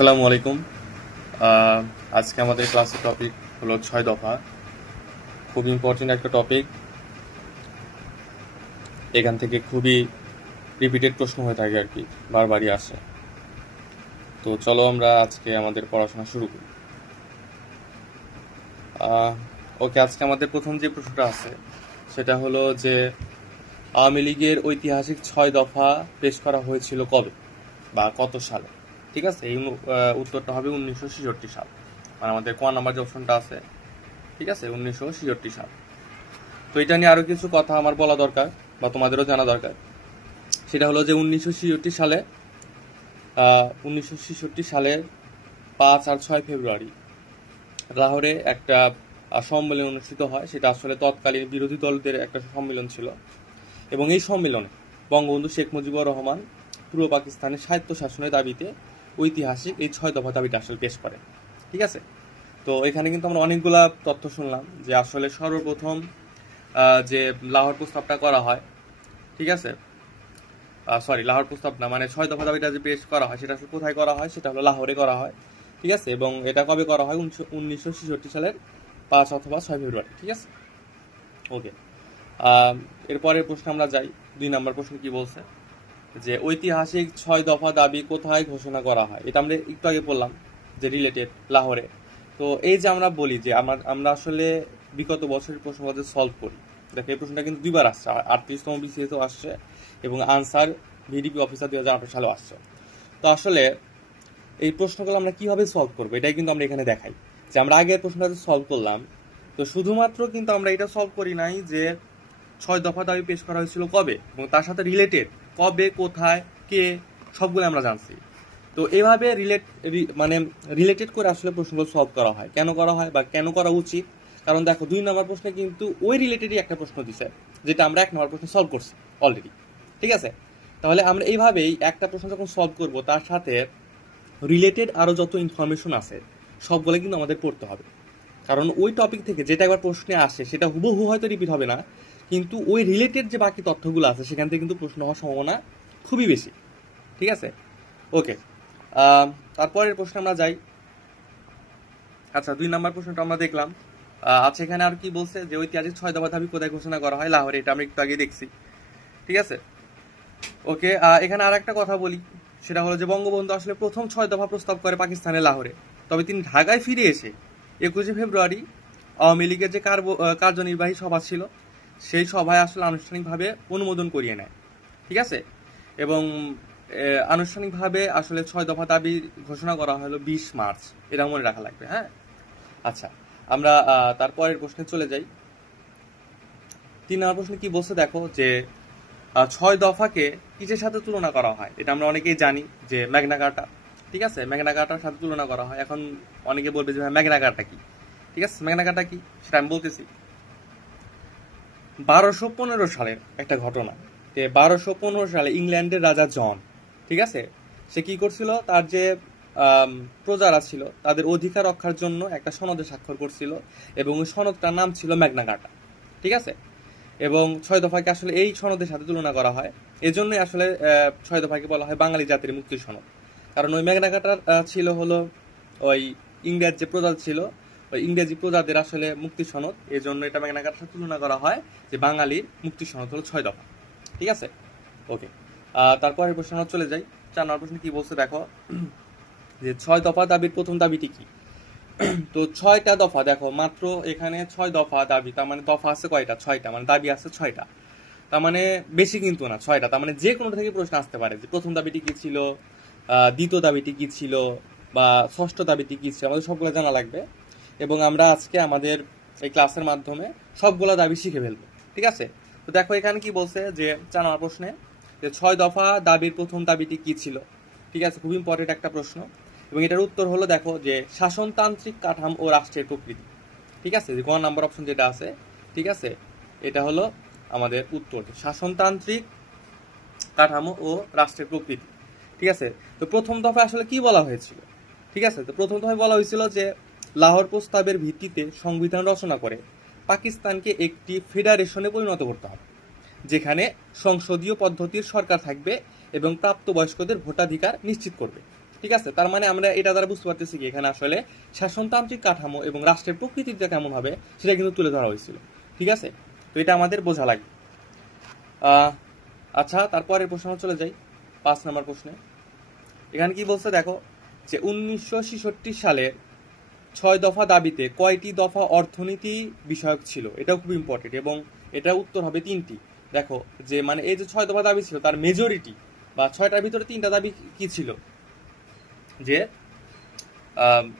আসসালামু আলাইকুম। আজকে আমাদের ক্লাসের টপিক হলো 6 দফা। খুব ইম্পর্টেন্ট একটা টপিক। এখান থেকে খুবই রিপিটেড প্রশ্ন হয়ে থাকে আর কি, বারবারই আসে। তো চলো আমরা আজকে আমাদের পড়াশোনা শুরু করি। ওকে, আজকে আমাদের প্রথম যে প্রশ্নটা আছে সেটা হলো যে আওয়ামী লীগের ঐতিহাসিক 6 দফা পেশ করা হয়েছিল কবে বা কত সালে। ঠিক আছে, এই উত্তরটা হবে 1966 সাল। মানে আমাদের ক নাম্বার যে অপশনটা আছে, ঠিক আছে, 1966 সাল। তো এটা নিয়ে আরও কিছু কথা আমার বলা দরকার বা তোমাদেরও জানা দরকার। সেটা হলো যে 1966 সালের 5 আর 6 ফেব্রুয়ারি লাহোরে একটা সম্মেলন অনুষ্ঠিত হয়। সেটা আসলে তৎকালীন বিরোধী দলদের একটা সম্মেলন ছিল, এবং এই সম্মেলনে বঙ্গবন্ধু শেখ মুজিবুর রহমান পূর্ব পাকিস্তানের স্বায়ত্তশাসনের দাবিতে ঐতিহাসিক এই 6 দফা দাবিটা আসলে পেশ করে। ঠিক আছে, তো এখানে কিন্তু আমরা অনেকগুলা তথ্য শুনলাম যে আসলে সর্বপ্রথম যে লাহোর প্রস্তাবটা করা হয়, ঠিক আছে, লাহোর প্রস্তাব না, মানে 6 দফা দাবিটা যে পেশ করা হয় সেটা আসলে কোথায় করা হয়, সেটা হলো লাহোরে করা হয়। ঠিক আছে, এবং এটা কবে করা হয়? 1966 সালের 5 অথবা 6 ফেব্রুয়ারি। ঠিক আছে, ওকে। এরপরের প্রশ্ন আমরা যাই। 2 নম্বর প্রশ্ন কি বলছে যে ঐতিহাসিক 6 দফা দাবি কোথায় ঘোষণা করা হয়। এটা আমরা একটু আগে বললাম যে রিলেটেড লাহোরে। তো এই যে আমরা বলি যে আমরা আসলে বিগত বছরের প্রশ্নপত্র সলভ করি। দেখো, এই প্রশ্নটা কিন্তু 2বার আসছে, 38তম বিসিএসও আসছে এবং আনসার ভিডিপি অফিসার 2018 সালেও আসছে। তো আসলে এই প্রশ্নগুলো আমরা কিভাবে সলভ করবো এটাই কিন্তু আমরা এখানে দেখাই। যে আমরা আগের প্রশ্নটা সলভ করলাম, তো শুধুমাত্র কিন্তু আমরা এটা সলভ করি নাই যে 6 দফা দাবি পেশ করা হয়েছিল কবে এবং তার সাথে রিলেটেড কবে, কোথায়, কে, সবগুলো আমরা জানছি। তো এভাবে মানে রিলেটেড করে আসলে প্রশ্নগুলো সলভ করা হয়। কেন করা হয় বা কেন করা উচিত? কারণ দেখো, 2 নম্বর প্রশ্নে কিন্তু ওই রিলেটেডই একটা প্রশ্ন দিছে, যেটা আমরা 1 নম্বর প্রশ্নে সলভ করছি অলরেডি। ঠিক আছে, তাহলে আমরা এইভাবেই একটা প্রশ্ন যখন সলভ করব তার সাথে রিলেটেড আরও যত ইনফরমেশন আছে সবগুলো কিন্তু আমাদের পড়তে হবে। কারণ ওই টপিক থেকে যেটা একবার প্রশ্নে আসে সেটা হুবহু হয়তো রিপিট হবে না, কিন্তু ওই রিলেটেড যে বাকি তথ্যগুলো আছে সেখান থেকে কিন্তু প্রশ্ন হওয়ার সম্ভাবনা খুবই বেশি। ঠিক আছে, ওকে। তারপরের প্রশ্নে আমরা যাই। আচ্ছা, 2 নম্বর প্রশ্নটা আমরা দেখলাম। আচ্ছা, এখানে আর কি বলছে যে ঐতিহাসিক 6 দফা দাবি কোথায় ঘোষণা করা হয়? লাহোরে। এটা আমরা একটু আগে দেখছি। ঠিক আছে, ওকে। এখানে আর একটা কথা বলি, সেটা হলো যে বঙ্গবন্ধু আসলে প্রথম 6 দফা প্রস্তাব করে পাকিস্তানের লাহোরে। তবে তিনি ঢাকায় ফিরে এসে 21 ফেব্রুয়ারি আওয়ামী লীগের যে কার্যনির্বাহী সভা ছিল সেই সভায় আসলে আনুষ্ঠানিকভাবে অনুমোদন করিয়ে নেয়। ঠিক আছে, এবং আনুষ্ঠানিকভাবে আসলে 6 দফা দাবি ঘোষণা করা হলো 20 মার্চ। এটা মনে রাখা লাগবে, হ্যাঁ। আচ্ছা, আমরা তারপরের প্রশ্নে চলে যাই। 3 নম্বর প্রশ্নে কি বলছে দেখো, যে 6 দফাকে কিসের সাথে তুলনা করা হয়? এটা আমরা অনেকেই জানি যে ম্যাগনা কার্টা। ঠিক আছে, ম্যাগনা কার্টার সাথে তুলনা করা হয়। এখন অনেকে বলবে যে ভাই ম্যাগনা কার্টা কি? ঠিক আছে, ম্যাগনা কার্টা কি সেটা আমি বলতেছি। 1215 সালের একটা ঘটনা। 1215 সালে ইংল্যান্ডের রাজা জন, ঠিক আছে, সে কি করছিল, তার যে প্রজারা ছিল তাদের অধিকার রক্ষার জন্য একটা সনদে স্বাক্ষর করছিল, এবং ওই সনদটার নাম ছিল ম্যাগনা কার্টা। ঠিক আছে, এবং 6 দফাকে আসলে এই সনদের সাথে তুলনা করা হয়। এজন্যই আসলে 6 দফাকে বলা হয় বাঙালি জাতির মুক্তির সনদ। কারণ ওই ম্যাগনা কার্টা ছিল হলো ওই ইংরেজ যে প্রজা ছিল, ওই ইংরেজি প্রজাদের আসলে মুক্তির সনদ। এই জন্য এটা ম্যাগনা কার্টার সাথে তুলনা করা হয় যে বাঙালির মুক্তির সনদ হলো 6 দফা। ঠিক আছে, ওকে। তারপরের প্রশ্ন আমরা চলে যাই। 4 নম্বর প্রশ্ন কি বলছে দেখো, যে 6 দফা দাবির প্রথম দাবিটি কি? তো 6টা দফা দেখো, মাত্র এখানে 6 দফা দাবি, তার মানে দফা আছে কয়টা? 6টা, মানে দাবি আছে 6টা। তার মানে বেশি কিন্তু না, 6টা। তার মানে যে কোনো থেকে প্রশ্ন আসতে পারে যে প্রথম দাবিটি কি ছিল, দ্বিতীয় দাবিটি কি ছিল, বা ষষ্ঠ দাবিটি কি ছিল, আমাদের সবগুলো জানা লাগবে। এবং আমরা আজকে আমাদের এই ক্লাসের মাধ্যমে সবগুলো দাবি শিখে ফেলবো। ঠিক আছে, তো দেখো এখানে কি বলছে যে 4 নম্বর প্রশ্নে, যে 6 দফা দাবির প্রথম দাবিটি কি ছিল। ঠিক আছে, খুব ইম্পর্টেন্ট একটা প্রশ্ন, এবং এটার উত্তর হলো দেখো যে শাসনতান্ত্রিক কাঠামো ও রাষ্ট্রের প্রকৃতি। ঠিক আছে, যে গ নাম্বার অপশন যেটা আছে, ঠিক আছে, এটা হলো আমাদের উত্তর, শাসনতান্ত্রিক কাঠামো ও রাষ্ট্রের প্রকৃতি। ঠিক আছে, তো প্রথম দফায় আসলে কি বলা হয়েছিল? ঠিক আছে, তো প্রথম দফায় বলা হয়েছিল যে লাহোর প্রস্তাবের ভিত্তিতে সংবিধান রচনা করে পাকিস্তানকে একটি ফেডারেশনে পরিণত করতে হবে, যেখানে সংসদীয় পদ্ধতির সরকার থাকবে এবং প্রাপ্তবয়স্কদের ভোটাধিকার নিশ্চিত করবে। ঠিক আছে, তার মানে আমরা এটা দ্বারা বুঝতে পারতেছি কি এখানে আসলে শাসনতান্ত্রিক কাঠামো এবং রাষ্ট্রের প্রকৃতিটা কেমন হবে সেটা কিন্তু তুলে ধরা হয়েছিল। ঠিক আছে, তো এটা আমাদের বোঝা লাগবে। আচ্ছা, তারপরের প্রশ্ন চলে যাই 5 নম্বর প্রশ্নে। এখানে কি বলছে দেখো, যে 1966 সালের 6 দফা দাবিতে কয়টি দফা অর্থনীতি বিষয়ক ছিল? এটাও খুব ইম্পর্টেন্ট এবং এটা উত্তর হবে 3টি। দেখো যে মানে এই যে 6 দফা দাবি ছিল তার মেজরিটি বা 6টার ভিতরে 3টা দাবি কি ছিল, যে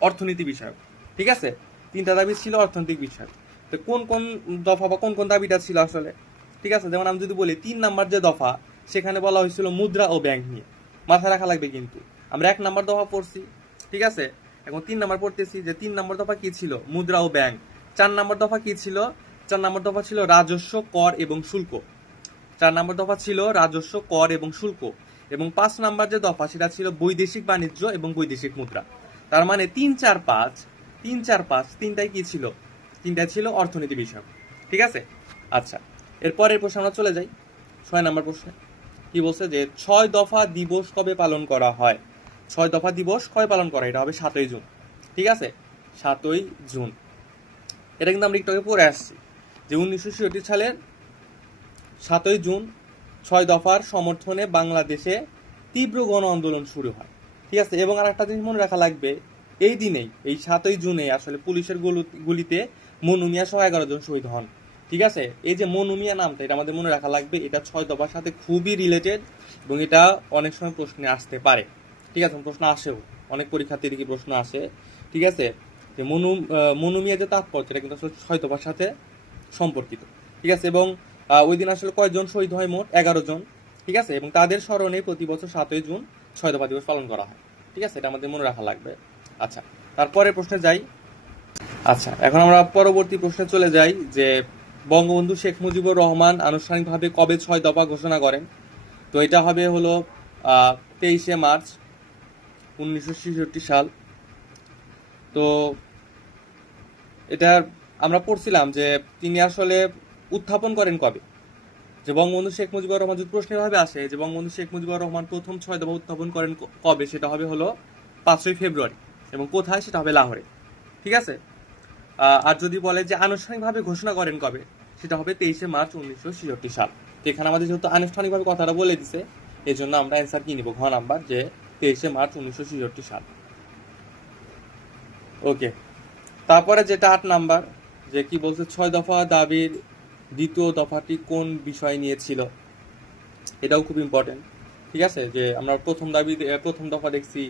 অর্থনীতি বিষয়ক। ঠিক আছে, 3টা দাবি ছিল অর্থনৈতিক বিষয়ক। তো কোন কোন দফা বা কোন কোন দাবিটা ছিল আসলে? ঠিক আছে, যেমন আমি যদি বলি 3 নাম্বার যে দফা, সেখানে বলা হয়েছিল মুদ্রা ও ব্যাংক নিয়ে। মাথায় রাখা লাগবে কিন্তু আমরা 1 নাম্বার দফা পড়ছি, ঠিক আছে, এখন 3 নাম্বার পড়তেছি যে 3 নাম্বার দফা কি ছিল, মুদ্রা ও ব্যাংক। 4 নাম্বার দফা কি ছিল, 4 নাম্বার দফা ছিল রাজস্ব, কর এবং শুল্ক। 4 নাম্বার দফা ছিল রাজস্ব, কর এবং শুল্ক। এবং 5 নাম্বার যে দফা সেটা ছিল বৈদেশিক বাণিজ্য এবং বৈদেশিক মুদ্রা। তার মানে 3, 4, 5 তিনটাই কি ছিল, তিনটাই ছিল অর্থনীতি বিষয়। ঠিক আছে, আচ্ছা এরপরের প্রশ্ন আমরা চলে যাই 6 নাম্বার প্রশ্নে। কি বলছে যে 6 দফা দিবস কবে পালন করা হয়? 6 দফা দিবস কবে পালন করা হয়? এটা হবে 7ই জুন। ঠিক আছে, 7ই জুন। এটা কিন্তু আমরা একটু আগে পড়ে আসছি যে 1966 সালের 7ই জুন 6 দফার সমর্থনে বাংলাদেশে তীব্র গণ আন্দোলন শুরু হয়। ঠিক আছে, এবং আর একটা জিনিস মনে রাখা লাগবে, এই দিনেই এই 7ই জুনে আসলে পুলিশের গুলিতে মনু মিয়া সহ 11 জন শহীদ হন। ঠিক আছে, এই যে মনু মিয়া নামটা এটা আমাদের মনে রাখা লাগবে, এটা 6 দফার সাথে খুবই রিলেটেড এবং এটা অনেক সময় প্রশ্নে আসতে পারে। ঠিক আছে, প্রশ্ন আসেও, অনেক পরীক্ষার্থীর দিকে প্রশ্ন আসে। ঠিক আছে, যে মনু মিয়া যে তাৎপর্য এটা কিন্তু আসলে 6 দফার সাথে সম্পর্কিত। ঠিক আছে, এবং ওই দিন আসলে কয়জন শহীদ হয়? মোট 11 জন। ঠিক আছে, এবং তাদের স্মরণে প্রতি বছর 7ই জুন 6 দফা দিবস পালন করা হয়। ঠিক আছে, এটা আমাদের মনে রাখা লাগবে। আচ্ছা, তারপরে প্রশ্নে যাই। আচ্ছা, এখন আমরা পরবর্তী প্রশ্নে চলে যাই যে বঙ্গবন্ধু শেখ মুজিবুর রহমান আনুষ্ঠানিকভাবে কবে 6 দফা ঘোষণা করেন? তো এটা হবে হলো 23শে মার্চ 1966 সাল। তো এটা আমরা পড়ছিলাম যে তিনি আসলে উত্থাপন করেন কবে, যে বঙ্গবন্ধু শেখ মুজিবুর রহমান যদি প্রশ্নের ভাবে আসে যে বঙ্গবন্ধু শেখ মুজিবুর রহমান প্রথম 6 দফা উত্থাপন করেন কবে, সেটা হবে হলো 5ই ফেব্রুয়ারি এবং কোথায়, সেটা হবে লাহোরে। ঠিক আছে, আর যদি বলে যে আনুষ্ঠানিকভাবে ঘোষণা করেন কবে, সেটা হবে 23শে মার্চ 1966 সাল। তো এখানে আমাদের যেহেতু আনুষ্ঠানিকভাবে কথাটা বলে দিছে, এই জন্য আমরা অ্যান্সার কি নিব, ঘ নাম্বার, যে 23শে মার্চ 1966 সাল। ওকে, তারপরে যেটা 8 নাম্বার, যে কি বলছে 6 দফা দাবির দ্বিতীয় দফাটি কোন বিষয় নিয়ে ছিল? এটাও খুব ইম্পর্টেন্ট। ঠিক আছে, যে আমরা প্রথম দফা দেখছি,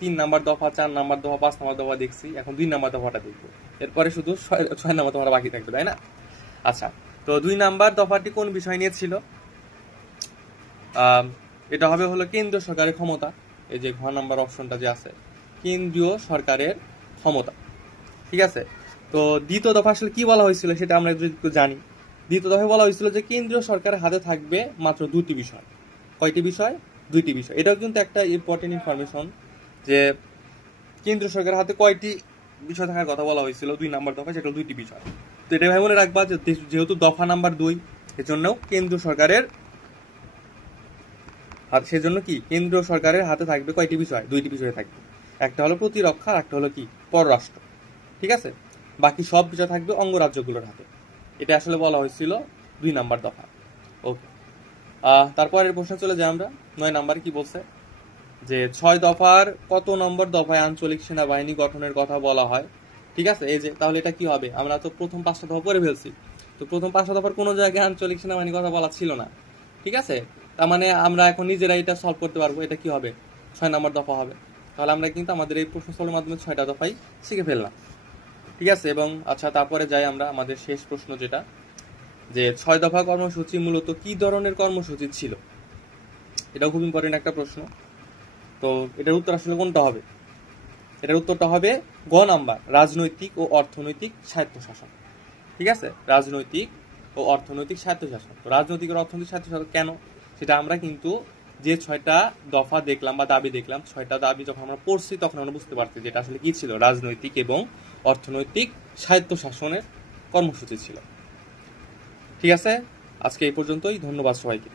3 নাম্বার দফা, 4 নাম্বার দফা, 5 নাম্বার দফা দেখছি, এখন 2 নাম্বার দফাটা দেখবো। এরপরে শুধু 6 নাম্বার দফাটা বাকি থাকবে, তাই না? আচ্ছা, তো 2 নাম্বার দফাটি কোন বিষয় নিয়ে ছিল? এটা হবে হলো কেন্দ্রীয় সরকারের ক্ষমতা। এই যে ঘ নাম্বার অপশনটা যে আছে, কেন্দ্রীয় সরকারের ক্ষমতা। ঠিক আছে, তো দ্বিতীয় দফা আসলে কি বলা হয়েছিল সেটা আমরা যদি একটু জানি। দ্বিতীয় দফায় বলা হয়েছিল যে কেন্দ্রীয় সরকারের হাতে থাকবে মাত্র 2টি বিষয়। কয়টি বিষয়? 2টি বিষয়। এটাও কিন্তু একটা ইম্পর্টেন্ট ইনফরমেশন যে কেন্দ্রীয় সরকারের হাতে কয়টি বিষয় থাকার কথা বলা হয়েছিল 2 নাম্বার দফায়, সেটা 2টি বিষয়। তো এটা ভাই মনে রাখবা যে যেহেতু দফা নাম্বার 2, এজন্যও কেন্দ্রীয় সরকারের সেজন্য কি কেন্দ্রীয় সরকারের হাতে থাকবে কয়টি বিষয়? 2টি বিষয় থাকবে। একটা হলো প্রতিরক্ষা, একটা হলো কি পররাষ্ট্র। ঠিক আছে, বাকি সব বিষয় থাকবে অঙ্গরাজ্যগুলোর হাতে। এটা আসলে বলা হয়েছিল 2 নাম্বার দফা। ওকে, তারপরের প্রশ্নে চলে যাই আমরা 9 নাম্বার। কি বলছে যে 6 দফার কত নম্বর দফায় আঞ্চলিক সেনাবাহিনী গঠনের কথা বলা হয়? ঠিক আছে, এই যে তাহলে এটা কি হবে, আমরা তো প্রথম 5টা দফা পড়ে ফেলছি, তো প্রথম 5টা দফার কোনো জায়গায় আঞ্চলিক সেনাবাহিনীর কথা বলা ছিল না। ঠিক আছে, তার মানে আমরা এখন নিজেরাই এটা সলভ করতে পারবো, এটা কি হবে, 6 নম্বর দফা হবে। তাহলে আমরা কিন্তু আমাদের এই প্রশ্ন সলভের মাধ্যমে 6টা দফাই শিখে ফেললাম। ঠিক আছে, এবং আচ্ছা তারপরে যাই আমরা আমাদের শেষ প্রশ্ন, যেটা যে 6 দফা কর্মসূচি মূলত কি ধরনের কর্মসূচি ছিল? এটাও খুব ইম্পর্টেন্ট একটা প্রশ্ন। তো এটার উত্তর আসলে কোনটা হবে? এটার উত্তরটা হবে গ নাম্বার, রাজনৈতিক ও অর্থনৈতিক স্বায়ত্তশাসন। ঠিক আছে, রাজনৈতিক ও অর্থনৈতিক স্বায়ত্তশাসন। তো রাজনৈতিক ও অর্থনৈতিক স্বায়ত্তশাসন কেন, সেটা আমরা কিন্তু যে 6টা দফা দেখলাম বা দাবি দেখলাম, 6টা দাবি যখন আমরা পড়ছি তখন আমরা বুঝতে পারছি যে এটা আসলে কি ছিল, রাজনৈতিক এবং অর্থনৈতিক স্বায়ত্তশাসনের কর্মসূচি ছিল। ঠিক আছে, আজকে এই পর্যন্তই। ধন্যবাদ সবাইকে।